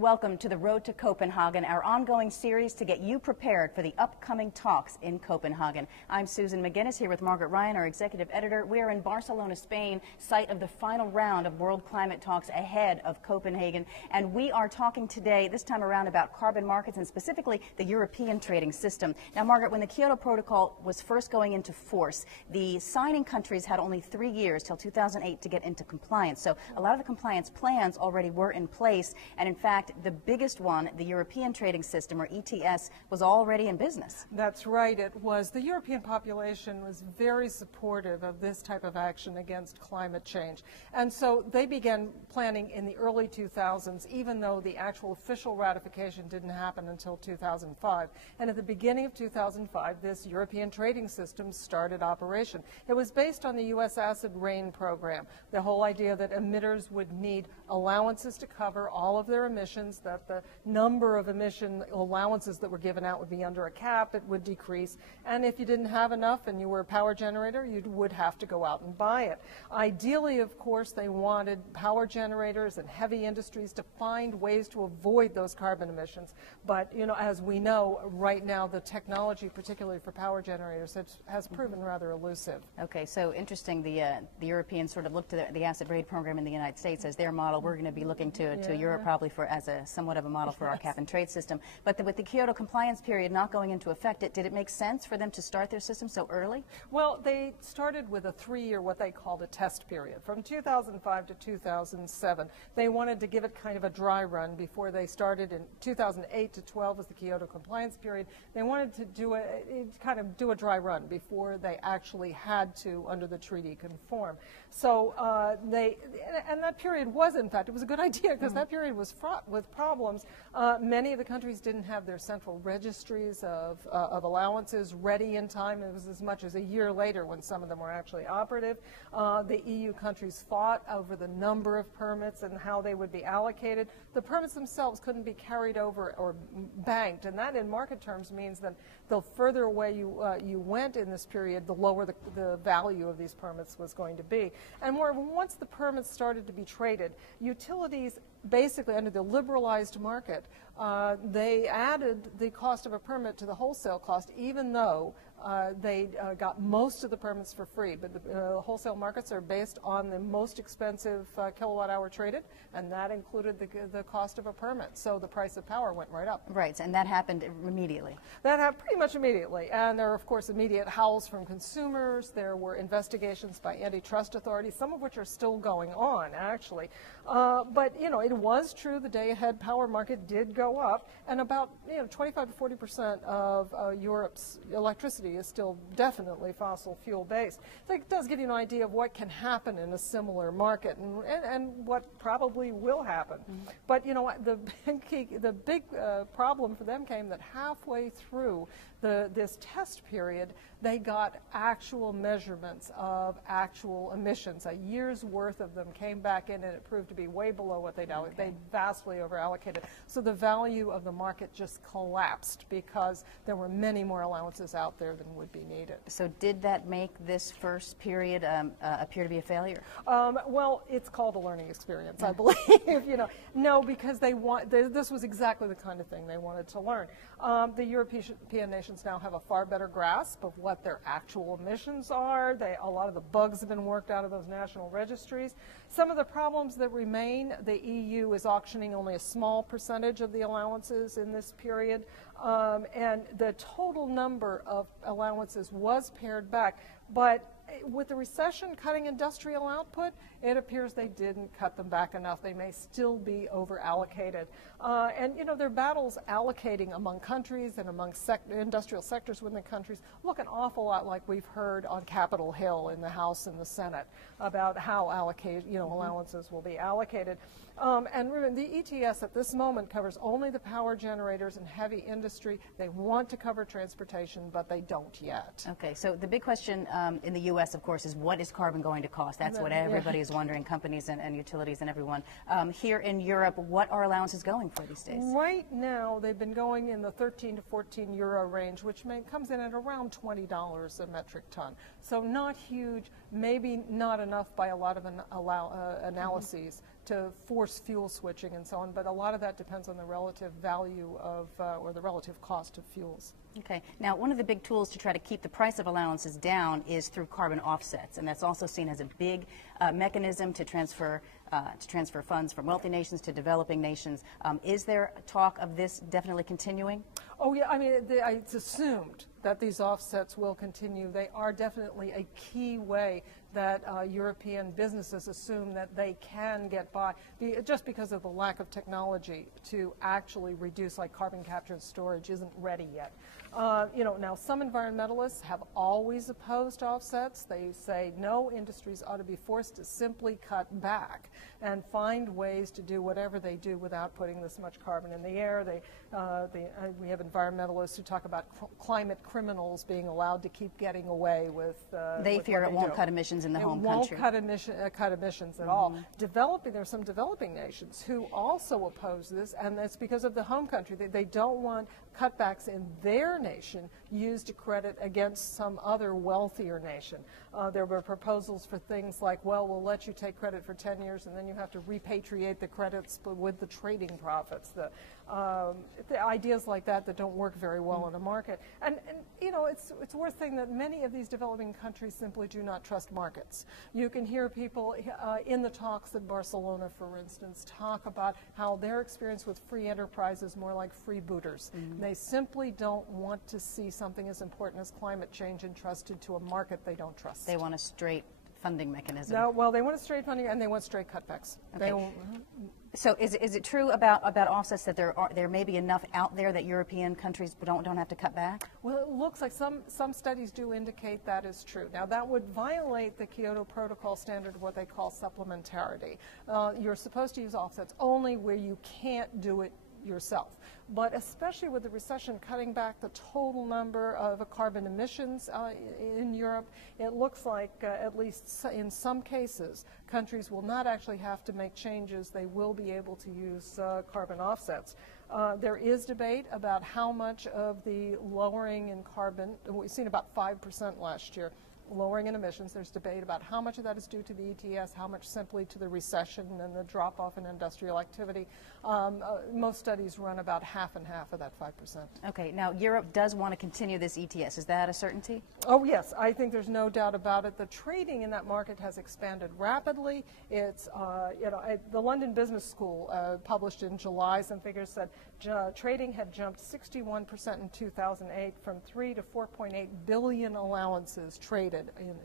Welcome to the Road to Copenhagen, our ongoing series to get you prepared for the upcoming talks in Copenhagen. I'm Susan McGinnis here with Margaret Ryan, our executive editor. We are in Barcelona, Spain, site of the final round of World Climate Talks ahead of Copenhagen. And we are talking today, this time around, about carbon markets and specifically the European trading system. Now, Margaret, when the Kyoto Protocol was first going into force, the signing countries had only 3 years till 2008 to get into compliance. So a lot of the compliance plans already were in place. And in fact, the biggest one, the European trading system, or ETS, was already in business. That's right. It was. The European population was very supportive of this type of action against climate change. And so they began planning in the early 2000s, even though the actual official ratification didn't happen until 2005. And at the beginning of 2005, this European trading system started operation. It was based on the U.S. acid rain program, the whole idea that emitters would need allowances to cover all of their emissions, that the number of emission allowances that were given out would be under a cap, it would decrease, and if you didn't have enough and you were a power generator, you would have to go out and buy it. Ideally, of course, they wanted power generators and heavy industries to find ways to avoid those carbon emissions, but you know, as we know, right now the technology, particularly for power generators, has proven rather elusive. Okay, so interesting, the Europeans sort of looked to the acid rain program in the United States as their model. We're going to be looking to Europe probably for as a somewhat of a model for our cap and trade system. But with the Kyoto compliance period not going into effect, did it make sense for them to start their system so early? Well, they started with a 3-year, what they called a test period, from 2005 to 2007. They wanted to give it kind of a dry run before they started in 2008 to 12 was the Kyoto compliance period. They wanted to do a dry run before they actually had to, under the treaty, conform. So and that period was, in fact, it was a good idea because that period was fraught with problems. Many of the countries didn't have their central registries of allowances ready in time. It was as much as a year later when some of them were actually operative. The EU countries fought over the number of permits and how they would be allocated. The permits themselves couldn't be carried over or banked, and that in market terms means that the further away you went in this period, the lower the value of these permits was going to be. And moreover, once the permits started to be traded, utilities basically under the liberalized market, they added the cost of a permit to the wholesale cost, even though they got most of the permits for free. But the wholesale markets are based on the most expensive kilowatt hour traded, and that included the cost of a permit. So the price of power went right up. Right, and that happened immediately. That happened pretty much immediately. And there were, of course, immediate howls from consumers. There were investigations by antitrust authorities, some of which are still going on, actually. But, you know, it was true the day-ahead power market did go up, and about 25 to 40% of Europe's electricity is still definitely fossil fuel based. So it does give you an idea of what can happen in a similar market and what probably will happen. But you know what, the big problem for them came that halfway through this test period, they got actual measurements of actual emissions. A year's worth of them came back in, and it proved to be way below what they'd allocated. They vastly overallocated. So the value of the market just collapsed because there were many more allowances out there than would be needed. So did that make this first period appear to be a failure? Well, it's called a learning experience, I believe. No, because this was exactly the kind of thing they wanted to learn. The European nations now have a far better grasp of what their actual emissions are. A lot of the bugs have been worked out of those national registries. Some of the problems that remain, the EU is auctioning only a small percentage of the allowances in this period, and the total number of allowances was pared back. But with the recession cutting industrial output, it appears they didn't cut them back enough. They may still be over-allocated. And, their battles allocating among countries and among industrial sectors within the countries look an awful lot like we've heard on Capitol Hill in the House and the Senate about how allowances will be allocated. And remember, the ETS at this moment covers only the power generators and heavy industry. They want to cover transportation, but they don't yet. Okay, so the big question in the U.S., of course, is what is carbon going to cost? That's what everybody is wondering, companies and utilities and everyone. Here in Europe, what are allowances going for these days? Right now, they've been going in the 13 to 14 euro range, which comes in at around $20 a metric ton. So not huge, maybe not enough by a lot of analyses to force fuel switching and so on, but a lot of that depends on the relative value of, or the relative cost of fuels. Okay. Now, one of the big tools to try to keep the price of allowances down is through carbon offsets, and that's also seen as a big mechanism to transfer funds from wealthy nations to developing nations. Is there talk of this definitely continuing? Oh yeah, I mean, it's assumed that these offsets will continue. They are definitely a key way that European businesses assume that they can get by, just because of the lack of technology to actually reduce, like carbon capture and storage isn't ready yet. You know, now some environmentalists have always opposed offsets. They say no, industries ought to be forced to simply cut back and find ways to do whatever they do without putting this much carbon in the air. We have environmentalists who talk about climate criminals being allowed to keep getting away with. They fear it won't cut emissions in the home country. It won't cut emissions at all. There are some developing nations who also oppose this, and that's because of the home country. They don't want cutbacks in their nation used to credit against some other wealthier nation. There were proposals for things like, well, we'll let you take credit for 10 years and then you have to repatriate the credits with the trading profits. The ideas like that don't work very well in a market. And you know, it's worth saying that many of these developing countries simply do not trust markets. You can hear people in the talks at Barcelona, for instance, talk about how their experience with free enterprise is more like freebooters. They simply don't want to see something as important as climate change entrusted to a market they don't trust. They want a straight funding mechanism. No, well, they want a straight funding and they want straight cutbacks. Okay. So is it true about offsets that there may be enough out there that European countries don't have to cut back? Well, it looks like some studies do indicate that is true. Now, that would violate the Kyoto Protocol standard of what they call supplementarity. You're supposed to use offsets only where you can't do it yourself. But especially with the recession cutting back the total number of carbon emissions in Europe, it looks like, at least in some cases, countries will not actually have to make changes. They will be able to use carbon offsets. There is debate about how much of the lowering in carbon, we've seen about 5% last year, lowering in emissions. There's debate about how much of that is due to the ETS, how much simply to the recession and the drop-off in industrial activity. Most studies run about half and half of that 5%. Okay, now Europe does want to continue this ETS. Is that a certainty? Oh yes, I think there's no doubt about it. The trading in that market has expanded rapidly. It's, the London Business School published in July some figures said trading had jumped 61% in 2008 from 3 to 4.8 billion allowances traded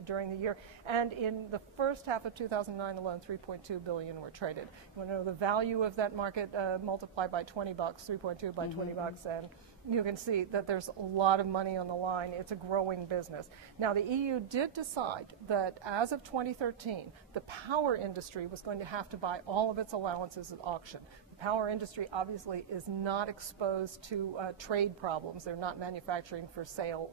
during the year, and in the first half of 2009 alone, 3.2 billion were traded. You want to know the value of that market multiplied by 20 bucks, 3.2 by 20 bucks, and you can see that there's a lot of money on the line. It's a growing business. Now, the EU did decide that as of 2013, the power industry was going to have to buy all of its allowances at auction. The power industry obviously is not exposed to trade problems. They're not manufacturing for sale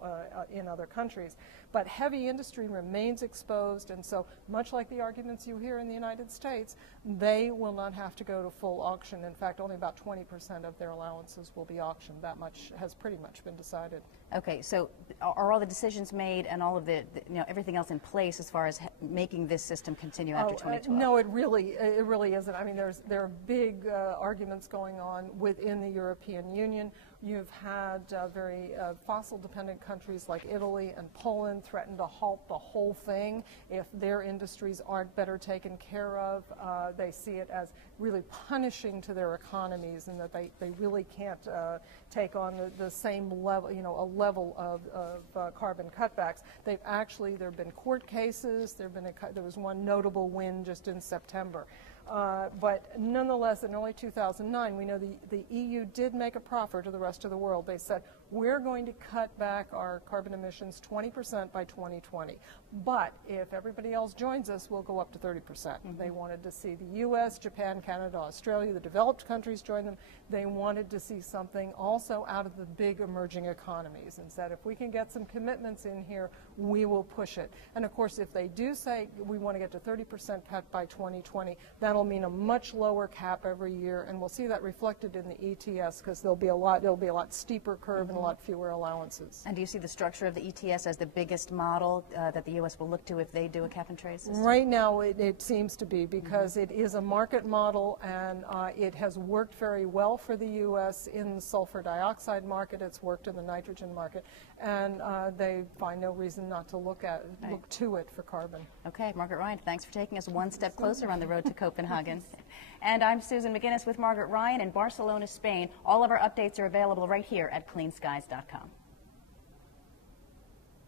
in other countries. But heavy industry remains exposed, and so much like the arguments you hear in the United States, they will not have to go to full auction. In fact, only about 20% of their allowances will be auctioned. That much has pretty much been decided. Okay, so are all the decisions made and all of the everything else in place as far as making this system continue after 2012? No, it really isn't. I mean, there are big arguments going on within the European Union. You've had very fossil-dependent countries like Italy and Poland threaten to halt the whole thing if their industries aren't better taken care of. They see it as really punishing to their economies, and that they really can't take on the same level, a level of carbon cutbacks. There have been court cases. There was one notable win just in September. But nonetheless, in early 2009, we know the EU did make a proffer to the rest of the world. They said, we're going to cut back our carbon emissions 20% by 2020. But if everybody else joins us, we'll go up to 30%. They wanted to see the U.S., Japan, Canada, Australia, the developed countries join them. They wanted to see something also out of the big emerging economies, and said, if we can get some commitments in here, we will push it. And of course, if they do say we want to get to 30% cut by 2020, that'll mean a much lower cap every year, and we'll see that reflected in the ETS, because there'll be a lot steeper curve and a lot fewer allowances. And do you see the structure of the ETS as the biggest model that the U.S. will look to if they do a cap-and-trade system? Right now it seems to be, because it is a market model, and it has worked very well for the U.S. in the sulfur dioxide market. It's worked in the nitrogen market, and they find no reason not to look to it for carbon. Okay, Margaret Ryan, thanks for taking us one step closer on the road to Copenhagen. And I'm Susan McGinnis with Margaret Ryan in Barcelona, Spain. All of our updates are available right here at cleanskies.com.